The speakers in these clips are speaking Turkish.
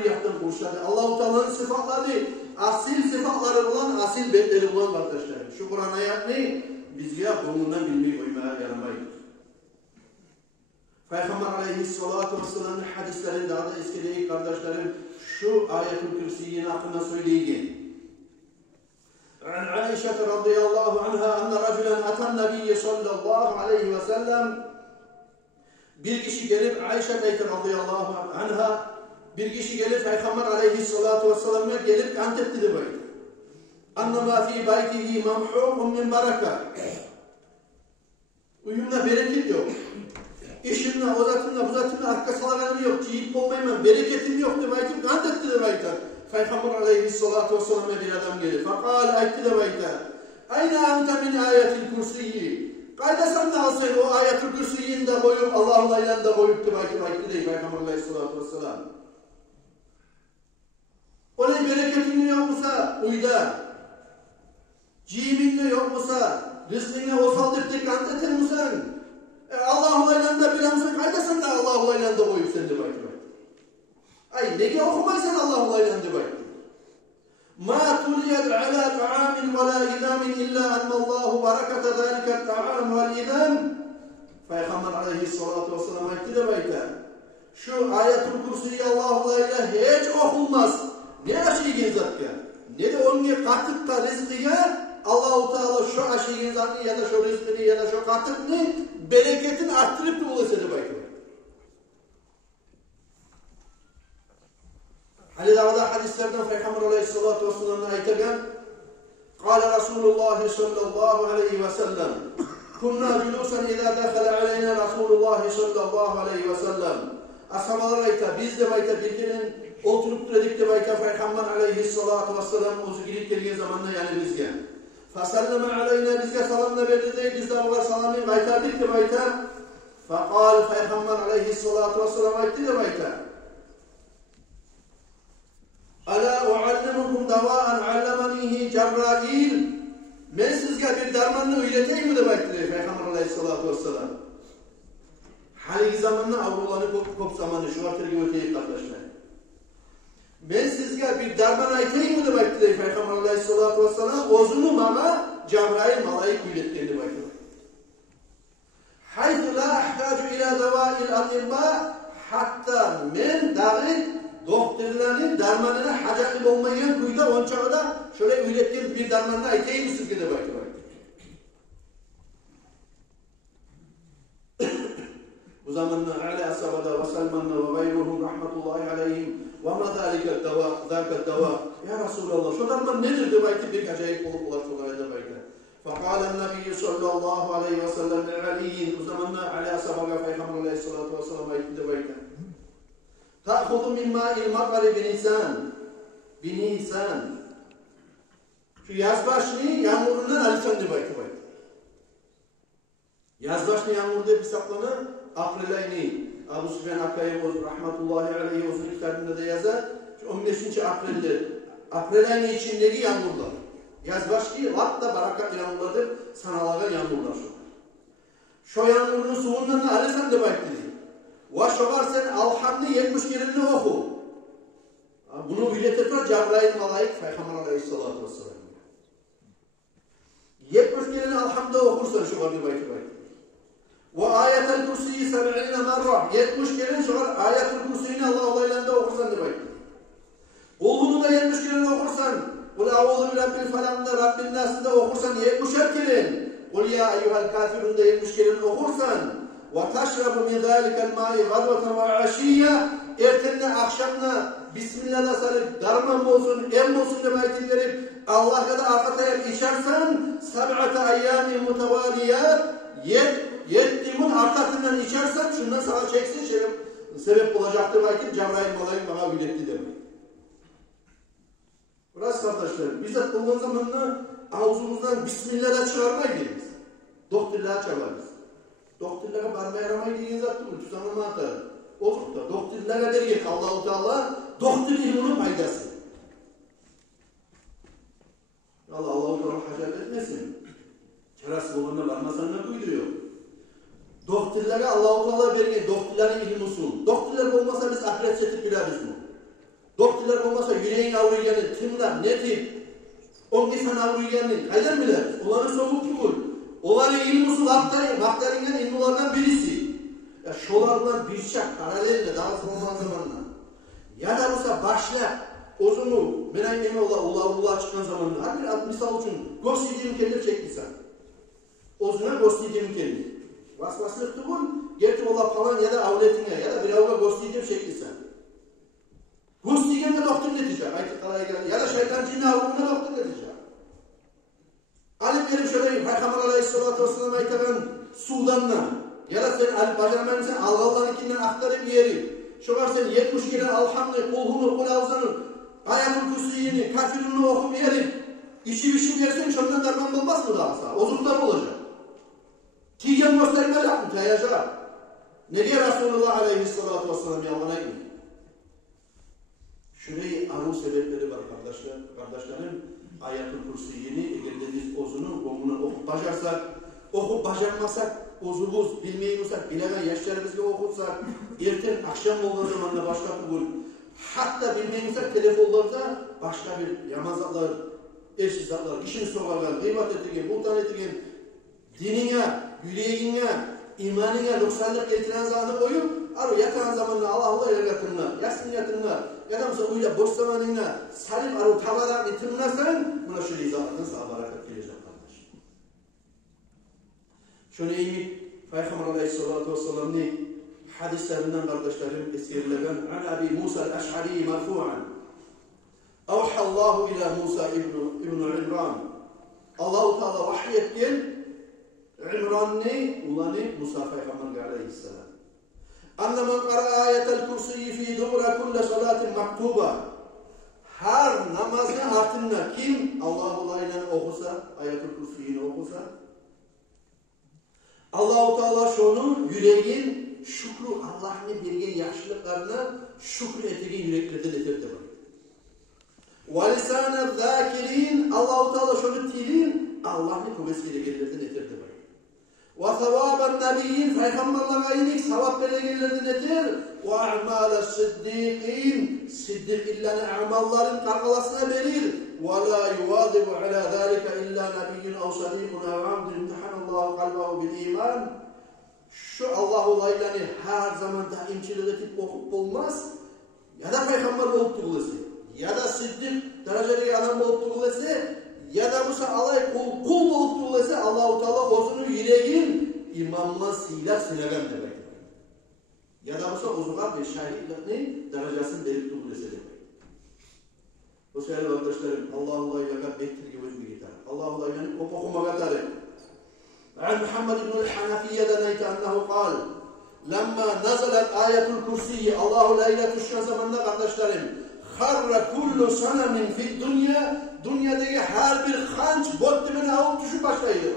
bir yaktan kuruşladı. Allah-u Teala'nın sıfatları, asil sıfatları olan, asil betleri olan kardeşlerim. Şu Kur'an ayet ne? Bizge bunundan bilmeyi koymaya yaramayız. Peygamber aleyhissalatu vesselam'ın hadislerin daha da eskideyi kardeşlerim şu ayet-ül kürsiyyin hakkında söyleyin. An Aişe radıyallahu anha enne racülen atan nebiyye sallallahu aleyhi ve sellem bir kişi gelip Aişe radıyallahu anha bir kişi gelip Peygamber aleyhissalatu vesselam'a gelip antetti de böyle. Annema fi baytihi mamhu'un min baraka. Uyumda bereket yok. İşimle, o zatımla, bu zatımla arka salalarım yok. Cihip olmayayım, bereketim yok de baytım. Antetti de baytım. Peygamber aleyhissalatu vesselam'a bir adam gelir. Fakal aytti de baytım. Ayna anta min ayetil kursiyyi. Kayda sen de alsaydın o ayetil kursiyyin de koyup Allah'ın aylan da koyup de baytım. Aytti de Peygamber aleyhissalatu vesselam. O ne bereketin yok musa? Uyda. Cihimin yok musa? Rızkını o saldıktık antetin musan? Allah'ın aylanında bile musun? Kayda sen de Allah'ın aylanında koyup sen de baytım. Ay nege okumaysan Allah'ın aylanında baytım. Ma tuliyed ala ta'amin ve la idamin illa ennallahu barakata zâlike ta'am vel idam. Peygamber aleyhissalatu vesselam ayette de baytım. Şu ayetul kursiyi Allah'ın ayla hiç okunmaz. Ne aşıyı zaten, ne de onun katıkta rizkiye Allah-u Teala şu aşıyı zaten ya da şu rizkini ya da şu katıkını bereketini arttırıp da ulaşır baytım. Ali Dağda hadislerden Peygamber aleyhissalatu vesselam'ın ayetinden Kâle Resulullah sallallahu aleyhi ve sellem Kunna culusen idâ dekhala aleyna Resulullah sallallahu aleyhi ve sellem Ashabalar ayta, biz de bayta bir kere oturup durduk de bayta Peygamber aleyhissalatu vesselam ozu girip geldiği zamanda yani bizge. Fasallama aleyna bizge salamla verdi de biz de var salamın baytardık de bayta. Fakal Peygamber aleyhissalatu vesselam aytti de bayta. Ala uallimukum dava'an allamanihi Cebrail. Ben sizge bir dermanını öğreteyim mi de bayttı Peygamber aleyhissalatu vesselam. Hali zamanla avrulanı kop zamanı şu artık öteyip kardeşler. Ben sizge bir derman aytayım mı de bayttı Peygamber aleyhissalatu vesselam. Ozunu bana Cebrail malayık öğrettiğini bayttı. Haythu la ahtacu ila dava'il atibba hatta men dağı doktorların dermanına hacatlı olmayan kuyuda onçağı da şöyle öğrettiğim bir dermanını aytayım mı sizge de bayttı. Bu zamanla Ali Ashabada ve Salman'la ve gayruhum rahmetullahi aleyhim ve ma zâliket deva ya Resulallah şu derman nedir de baytı bir acayip olup ulaştılar da baytı. Fakalen Nebi sallallahu aleyhi ve sellem aleyhin bu zamanla Ali Ashabada Peygamber aleyhissalatu vesselam aytti de baytı. Ta'hudu min ma'il matari bin Nisan. Şu yazbaşını yağmurundan alırsan de baytı. Yazbaşını yağmurda bir saplanır. April Abu Sufyan Akkayboz rahmetullahi aleyhi uzun kitabında da yazar. 15. April'de April ayı içindeki yağmurlar. Yazbaş değil, hatta barakat yağmurlardır, sanalığa yağmurlar. Şu yağmurun suğundan alırsan da bayt dedi. Ve şovar sen alhamdı 70 kerini oku. Bunu öğretirler Cebrail malayık Peygamber aleyhissalatu vesselam. 70 kerini alhamdı okursan şu vardı bayt. Ve ayetel kursiyi 70 marra 70 kere şu var ayetel kursiyini Allah olaylarında okursan demek. Kulunu da 70 kere okursan, kul a'udhu bi rabbil falak'da Rabbin nas'da okursan 70'er kere. Kul ya eyyuhel kafirun da 70 kere okursan ve taşrabu min zalikel ma'i gadvatan ve aşiyya ertenle akşamla bismillah'la sarıp darman olsun, em olsun demek verip Allah'a da arka taraf içersen 7 ayyami mutevaliyat yettiğimin arkasından içersen şundan sana çeksin sebep olacaktır belki Cebrail malayık bana öğretti demek. Burası kardeşler, biz de kullan zamanında ağzımızdan Bismillah'la çıkarmayız. Doktorluğa çabarız. Doktorluğa barmaya yaramayı diye zaten tutanıma atar. Olduk da doktorluğa der ki Allah-u Teala doktor ilminin faydası. Allah-u Teala hacat etmesin. Kerası bulunma barmasan ne duyuyor? Doktorlara Allah-u Teala verir, doktorların ilmi olsun. Doktorlar olmasa biz ahiret çetip biliriz mi? Doktorlar olmasa yüreğin ağrıyanı, tımlar, nedir? 10 insan ağrıyanı, kaydan bilir? Olanı soğuk bul. Olanı ilmusul haklarından ilmulardan birisi. Ya şolardan bir şak, paralelde daha sonra zamanla. Ya da olsa başla, ozunu, menayime ola çıkan zamanla. Hadi misal için, gösterdiğim kendi çektiysen. Ozuna gösterdiğim kendi. Vasvaslıktı bul, gerçi ola falan ya da avletine ya da bir avga gösterdiğim çektiysen. Gösterdiğimde doktor netecek, ayet kalaya geldi. Ya da şeytan cinni avruğuna doktor netecek. Alıp verip şöyle Peygamber Aleyhisselatü Vesselam ayetakan Sudan'la ya da sen alıp bacarmanı sen Allah'ın ikinden aktarıp bir yeri. Şu var sen 70 kere Alhamdülillah, kulhunu, kul avzanı, Ayatul Kürsü'yini, kafirunu okup yerin. İşi versen çömden darman olmaz mı daha sağ? Ozurtlar olacak. Tiyen göstermez yapın, tayacak. Ne diye Resulullah Aleyhisselatü Vesselam yanına gidiyor? Şurayı arı sebepleri var kardeşlerim. Ayatul Kürsü'yini eğer dediğiniz ozunu, gomunu okup bacarsak, okup bacarmasak, ozumuz, bilmeyiyorsak, bilemem yaşlarımızda okutsak, erken akşam olduğu zamanla başka bir hatta bilmeyiyorsak telefonlarda başka bir yamazatlar, eşsizatlar, işini sokarlar, gıybat ettiğin, muhtan ettiğin, dinine, yüreğine, imanine, noksanlık getiren zamanı koyup, arı yatan zamanla Allah'la yatırınlar, yatsın yatırınlar, ya da mesela öyle boş zamanına salim arı tavarak yatırınlarsan, buna şöyle izahatın sağa barakat gelecek kardeş. Şöyle iyi, Peygamber Aleyhisselatü Vesselam'ın hadislerinden kardeşlerim esirlerden, an Abi Musa el-Eş'ari marfu'an, Avhallahu ila Musa ibn İmran, Allah-u Teala vahyetken, İmran ne? Ulanı Musa Peygamber Aleyhisselam. Anna men qara ayetel kürsüyü fi dubura kulle salatin maktuba. Her namazın altında kim Allah'u ile okusa, ayetel kürsüyünü okusa, Allah-u Teala şunu yüreğin şükrü Allah'ın birgen yaşlıklarına şükrü ettiği yüreklerden etirdi. Ve lisanı zâkirin Allah-u Teala şunu tilin Allah'ın kuvvesiyle gelirden etirdi. Ve sevaben nebiyyin peygamberlere iyilik sevap belirlerden etir. Ve a'mâle siddiqin siddiq illanı amalların kargalasına verir. Ve la yuvadibu ala zâlike illa nebiyyun ev sadîkun ev abdun imtihanallahu kalbahu bil iman. Şu Allah olaylarını her zaman daimçilik edip okup olmaz. Ya da peygamber olup tuğulası. Ya da siddiq dereceli adam olup tuğulası. Ya da bu alay kul olup tuğulası Allah-u Teala ozunu yüreğin imamla silah sineğen demek. Ya da bu ozuğa bir şahitlikini derecesini verip tuğulası demek. Bu sefer kardeşlerim Allah-u Teala bektir gibi bir gitar. Allah-u Teala'nın okumağa tarih. عن محمد بن الحنفية دنيت أنه قال لما نزلت آية الكرسي الله ليلة الشمس kardeşlerim خر كل صنم في الدنيا dünyadaki her bir hanç bottimini alıp düşüp başlayıyor.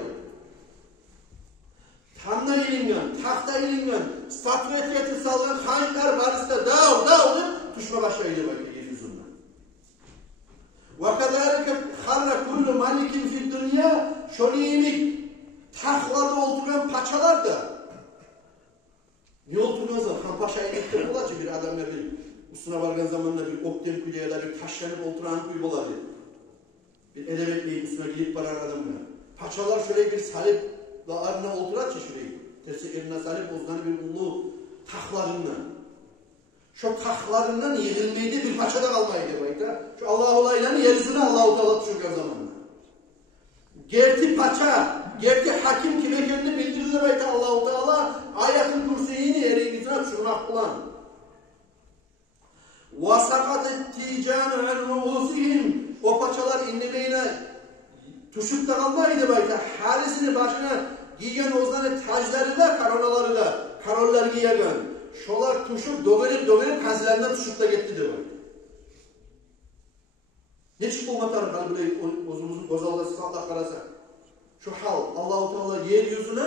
Tamda ilingan, tahta ilingan, statüetketi salgan hançlar barista dav düşme başlayıyor yeryüzünden. وَكَذَلِكَ خَرَّ كُلُّ مَلِكٍ فِي الدُّنْيَا şöyle tahtlarda oturan paçalar da ne oturmazlar? Han paşa elikleri olacak bir adamla bir üstüne vargan zamanla bir oktem kuyuya ya da bir taşlanıp oturan kuyu olabilir. Bir edebetliğin üstüne gidip varan adamla. Paçalar şöyle bir salip dağarına oturar ki şurayı. Tersi eline salip ozdan bir ulu tahtlarından. Şu tahtlarından yığılmaydı bir paçada kalmaydı. Şu Allah olaylarını yerisine Allah-u Teala düşürken zamanla. Gerti paça, gerti hakim kime kendini bildirdi belki Allah-u Teala ayetin kürsüyünü yeryüzüne düşürmek olan. وَسَقَتِ التِّيجَانُ عَنْ رُؤُسِهِمْ o paçalar inlemeyle düşüp de kalmaydı belki. Harisini başına giyen ozları tacları da karonaları da karollar giyen. Şolar tuşup döverip kazilerinden tuşup da gitti de belki. Ne çıktı o matarı kalbine ozumuzun gozaldası saldak karasa. Şu hal Allah-u Teala yeryüzüne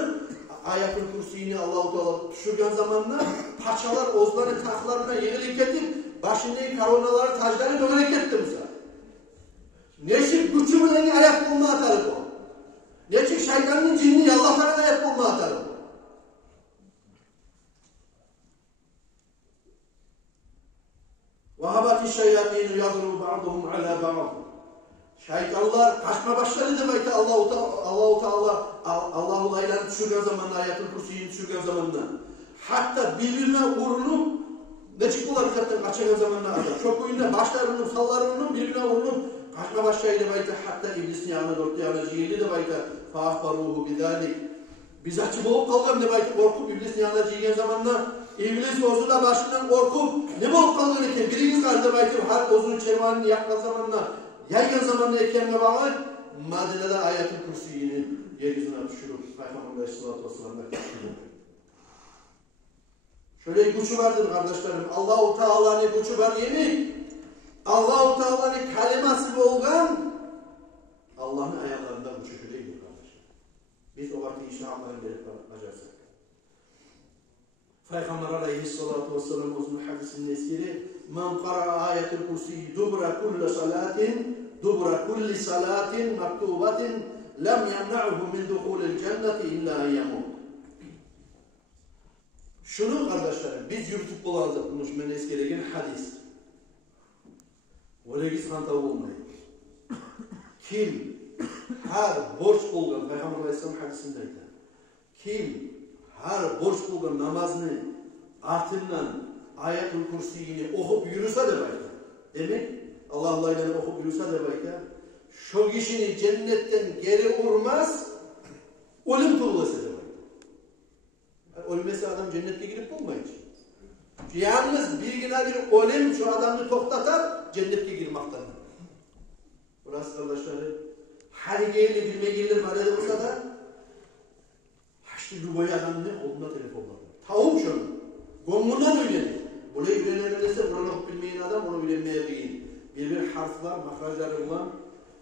ayetul kürsüyünü Allah-u Teala düşürgen zamanla paçalar ozları tahtlarına yenilik edip başındaki karonaları tacları döverek gitti bu sefer. Neçik güçümüzün ayak bulma atarı bu. Neçik şeytanın cinni Allah'tan ayak bulma atarı bu. Ve zahabati şeyatînü yadrû ba'duhum alâ ba'd. Şeytanlar kaçma başladı demek ki Allahu Teala'yla düşürgen zamanında, Ayatul Kursi'yi düşürgen zamanında. Hatta birbirine uğrulup ne çıktılar zaten kaçan zamanına kadar. Çok oyunda başlarının, sallarının birbirine uğrulup kaçma başlaydı demek ki. Hatta iblisin yanına dört yanına cihildi demek ki. Fâhbaruhu bidâlik. Biz açıp olup kaldım demek ki, korkup iblisin yanına cihilgen zamanına. İblis ozu da başından korkup ne olup kaldığını ki biriniz var demek ki. Her ozunun çervanını yakma zamanına. Yaygın zamanda ekenine bağlı, Medine'de Ayatul Kursi'yi yeryüzüne düşürüp Peygamber Aleyhisselatü Vesselam'da düşürüp. Şöyle gücü vardır kardeşlerim. Allah-u Teala'nın gücü var yemin. Allah-u Teala'nın kaliması olgan Allah'ın ayaklarında gücü değildir kardeşler. Biz o vakti işte Allah'ın gelip bacarsak. Peygamber Aleyhisselatü Vesselam uzun hadisinin eskiri men qara'a Ayatul Kursi'yi dubra kulli salatin maktubatin lem yemna'uhu min dukhulil cenneti illa eyyamut. Şunu kardeşlerim, biz yürütüp bulandık, konuşmanın eskilegen hadis. Öyle hanta olmayın. Kim her borç bulgan, Peygamber Aleyhisselam hadisindeydi. Kim her borç bulgan namazını artırından Ayatul Kursi'yi okup yürüse demek. Demek Allah ile okup yürüse demek. Şu kişini cennetten geri vurmaz, ölüm tuğlası demek. Ölmesi adam cennette girip bulmayacak. Yalnız bir güne bir ölüm şu adamı toktatar, cennette girmekten. Burası kardeşleri, her geldi bilme gelir var olsa da haçlı boyu adam ne olduğuna telefon var. Tavuk şunu. Gomundan öğrenir. Burayı öğrenebilirse buranı bilmeyen adam onu öğrenmeye değil. Bir harflar, makrajları olan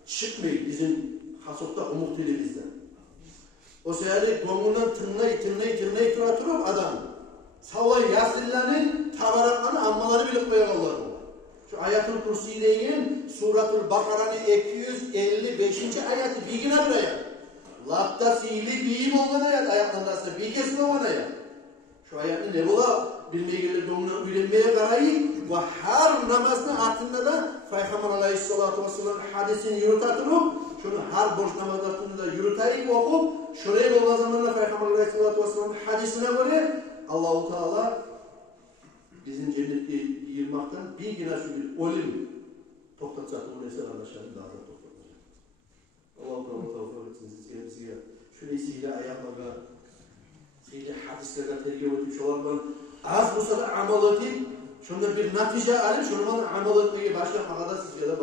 çıkmayıp bizim hasokta umut dili bizden. O sebeple gomundan tınlayı durup adam. Savay yasirlerini, tavaratlarını, anmaları bile koyarlar. Şu Ayatul Kursi'yi deyin, Suratul Bakara'nın 255. ayeti bilgine bir ayet. Latta sihli biyim olan ayet, ayetlerinde aslında bilgesi olan ayet. Şu ayetin ne bula? Bilmeye gelir doğumdan öğrenmeye karayı ve her namazın altında da Peygamber Aleyhisselatü Vesselam hadisini yürütürüp şunu her borç namazlarında da yürüteyip okup şuraya olan zamanında Peygamber Aleyhisselatü Vesselam hadisine göre Allah-u Teala bizim cennette girmekten bir güne şu bir ölüm toktatacak. Öyleyse kardeşlerim daha da toktatacak. Allah-u Teala tavsiye etsin siz kendisiyle şöyle siyle ayaklarla siyle hadislerle tercih edip şolarla az bulsa da amal edip şundan bir netice alıp şundan amal etmeye başlamak kadar siz ya da